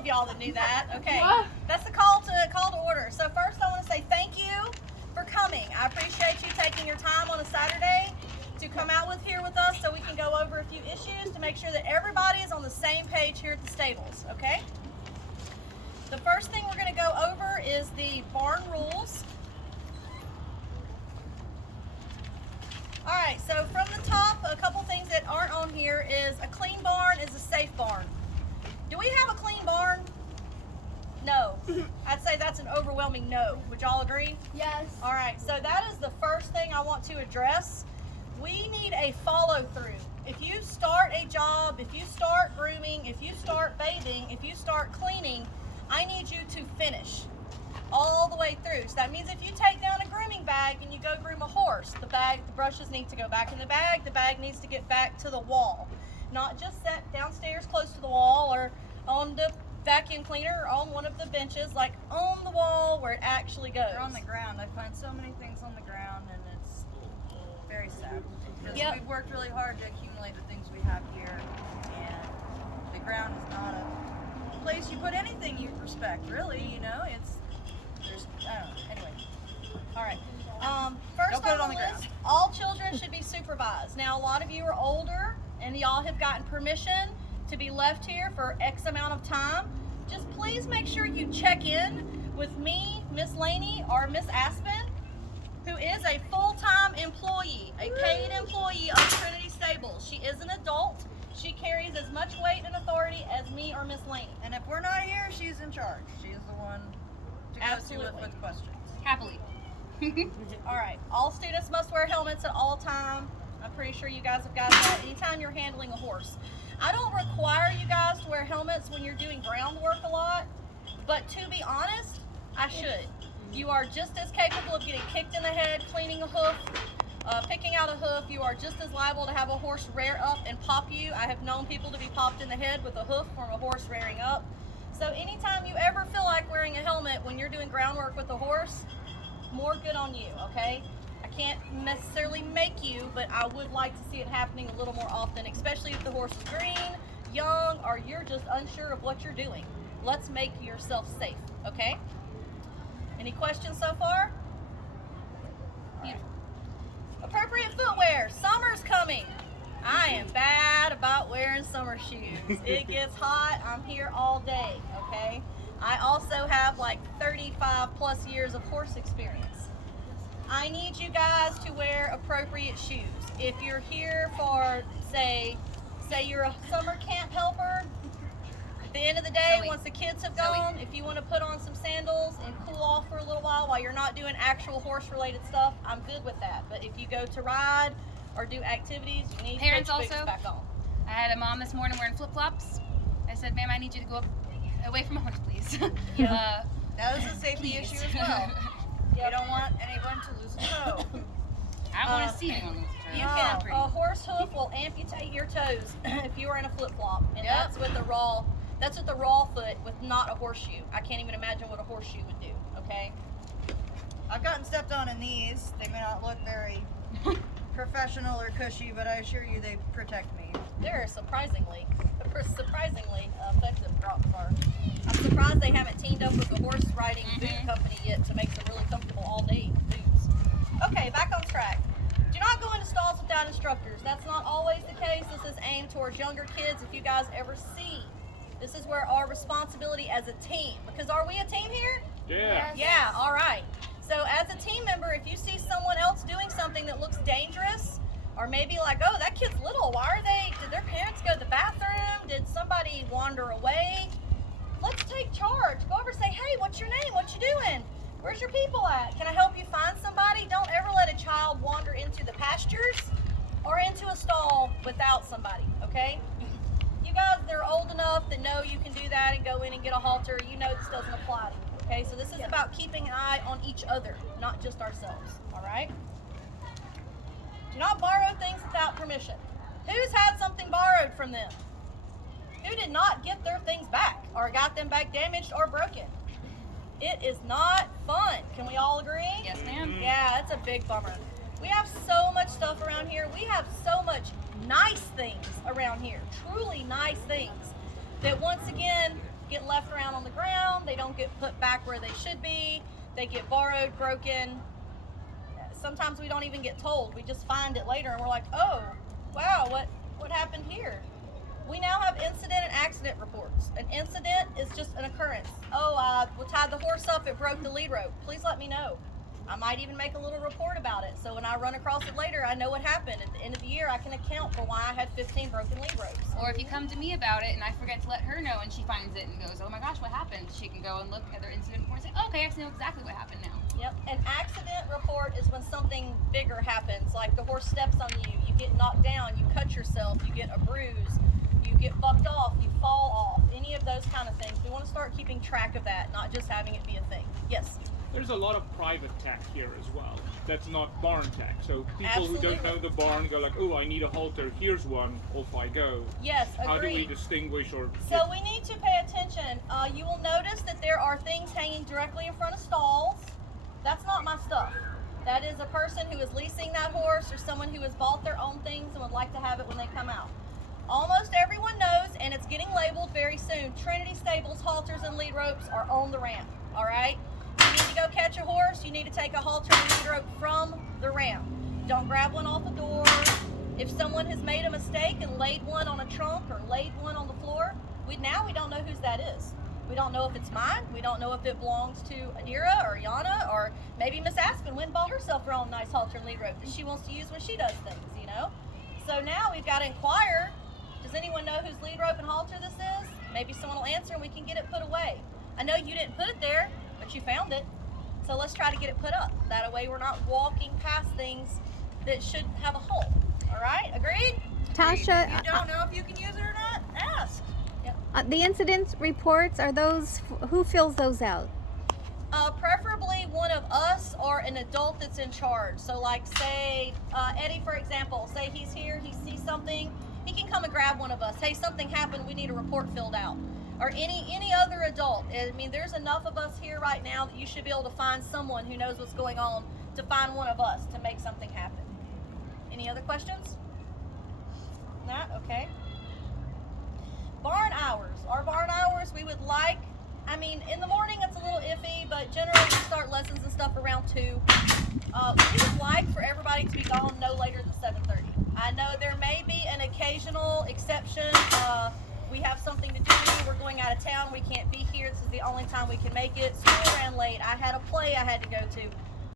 of y'all that knew that. Okay, that's the call to order. So first, I want to say thank you for coming. I appreciate you taking your time on a Saturday to come out here with us so we can go over a few issues to make sure that everybody is on the same page here at the stables. Okay. The first thing we're going to go over is the barn rules. All right, so from the top, a couple things that aren't on here is a clean barn is a safe barn. Do we have a clean barn? No. I'd say that's an overwhelming no. Would y'all agree? Yes. All right, so that is the first thing I want to address. We need a follow through. If you start a job, if you start grooming, if you start bathing, if you start cleaning, I need you to finish all the way through. So that means if you take down a grooming bag and you go groom a horse, the brushes need to go back in the bag needs to get back to the wall. Not just set downstairs close to the wall or on the vacuum cleaner or on one of the benches, like on the wall where it actually goes. They're on the ground. I find so many things on the ground and it's very sad. Because we've worked really hard to accumulate the things we have here, and the ground is not a place you put anything you respect, really, you know? There's, I don't know, anyway. All right. First Don't put it on on the the ground. list, all children should be supervised. Now, a lot of you are older, and y'all have gotten permission to be left here for X amount of time. Just please make sure you check in with me, Miss Laney, or Miss Aspen, who is a full-time employee, a paid employee of Trinity Stables. She is an adult. She carries as much weight and authority as me or Miss Laney. And if we're not here, she's in charge. She's the one to Absolutely. go to with questions. Happily. All right. All students must wear helmets at all time. I'm pretty sure you guys have got that anytime you're handling a horse. I don't require you guys to wear helmets when you're doing groundwork a lot, but to be honest, I should. You are just as capable of getting kicked in the head, cleaning a hoof, picking out a hoof. You are just as liable to have a horse rear up and pop you. I have known people to be popped in the head with a hoof from a horse rearing up. So anytime you ever feel like wearing a helmet when you're doing groundwork with a horse, more good on you, okay? I can't necessarily make you, but I would like to see it happening a little more often, especially if the horse is green, young, or you're just unsure of what you're doing. Let's make yourself safe, okay? Any questions so far? Beautiful. Appropriate footwear. Summer's coming. I am bad about wearing summer shoes. It gets hot. I'm here all day, okay? I also have like 35 plus years of horse experience. I need you guys to wear appropriate shoes. If you're here for, say you're a summer camp helper, at the end of the day, once the kids have gone, if you want to put on some sandals and cool off for a little while you're not doing actual horse-related stuff, I'm good with that. But if you go to ride or do activities, you need Parents to put your also. boots back on. I had a mom this morning wearing flip-flops. I said, ma'am, I need you to go up away from a horse, please. Yeah. That is a safety Please. issue as well. You don't want anyone to lose a toe. I don't want to see anyone lose a toe. You Oh, can. pretty. A horse hoof will amputate your toes if you are in a flip flop, and Yep. that's with the raw. That's with the raw foot with not a horseshoe. I can't even imagine what a horseshoe would do. Okay. I've gotten stepped on in these. They may not look very professional or cushy, but I assure you they protect me. They're surprisingly effective drop bar. I'm surprised they haven't teamed up with a horse riding boot company yet to make some really comfortable all day boots. Okay, back on track. Do not go into stalls without instructors. That's not always the case. This is aimed towards younger kids. If you guys ever see, this is where our responsibility as a team, because are we a team here? Yeah. Yeah, all right. So as a team member, if you see someone else doing something that looks dangerous, or maybe like, oh, that kid's little, did their parents go to the bathroom? Did somebody wander away? Let's take charge. Go over and say, hey, what's your name? What you doing? Where's your people at? Can I help you find somebody? Don't ever let a child wander into the pastures or into a stall without somebody, okay? You guys, they're old enough that know you can do that and go in and get a halter. You know this doesn't apply to you, okay? So this is about keeping an eye on each other, not just ourselves, all right? Do not borrow things without permission. Who's had something borrowed from them? Who did not get their things back or got them back damaged or broken? It is not fun. Can we all agree? Yes, ma'am. Yeah, it's a big bummer. We have so much stuff around here. We have so much nice things around here, truly nice things, that once again, get left around on the ground. They don't get put back where they should be. They get borrowed, broken. Sometimes we don't even get told. We just find it later and we're like, oh, wow, what happened here? We now have incident and accident reports. An incident is just an occurrence. Oh, we tied the horse up, it broke the lead rope. Please let me know. I might even make a little report about it. So when I run across it later, I know what happened. At the end of the year, I can account for why I had 15 broken lead ropes. Or if you come to me about it and I forget to let her know and she finds it and goes, oh my gosh, what happened? She can go and look at their incident report and say, oh, okay, I know exactly what happened now. Yep. An accident report is when something bigger happens, like the horse steps on you, you get knocked down, you cut yourself, you get a bruise, you get bucked off, you fall off, any of those kind of things. We want to start keeping track of that, not just having it be a thing. Yes? There's a lot of private tech here as well. That's not barn tech. So people who don't know Absolutely. the barn go like, oh, I need a halter. Here's one. Off I go. Yes, How do we agreed. distinguish or? So we need to pay attention. You will notice that there are things hanging directly in front of stalls. That's not my stuff. That is a person who is leasing that horse or someone who has bought their own things and would like to have it when they come out. Almost everyone knows, and it's getting labeled very soon, Trinity Stables halters and lead ropes are on the ramp, all right? You need to go catch a horse, you need to take a halter and lead rope from the ramp. Don't grab one off the door. If someone has made a mistake and laid one on a trunk or laid one on the floor, we don't know whose that is. We don't know if it's mine. We don't know if it belongs to Adira or Yana, or maybe Miss Aspen went and bought herself her own nice halter and lead rope that she wants to use when she does things, you know? So now we've got to inquire, does anyone know whose lead rope and halter this is? Maybe someone will answer and we can get it put away. I know you didn't put it there, but you found it. So let's try to get it put up. That way we're not walking past things that should have a hole. All right, agreed? Tasha, If you don't know if you can use it or not, ask. the incident reports, are those, who fills those out? Preferably one of us or an adult that's in charge. So like say, Eddie, for example, say he's here, he sees something, he can come and grab one of us. Hey, something happened, we need a report filled out. Or any other adult. I mean, there's enough of us here right now that you should be able to find someone who knows what's going on to find one of us to make something happen. Any other questions? Not? Okay. Barn hours. Our barn hours, we would like, I mean, in the morning it's a little iffy, but generally we start lessons and stuff around 2. We would like for everybody to be gone no later than 7:30. I know there may be an occasional exception. We have something to do. We're going out of town. We can't be here. This is the only time we can make it. School ran late. I had a play I had to go to.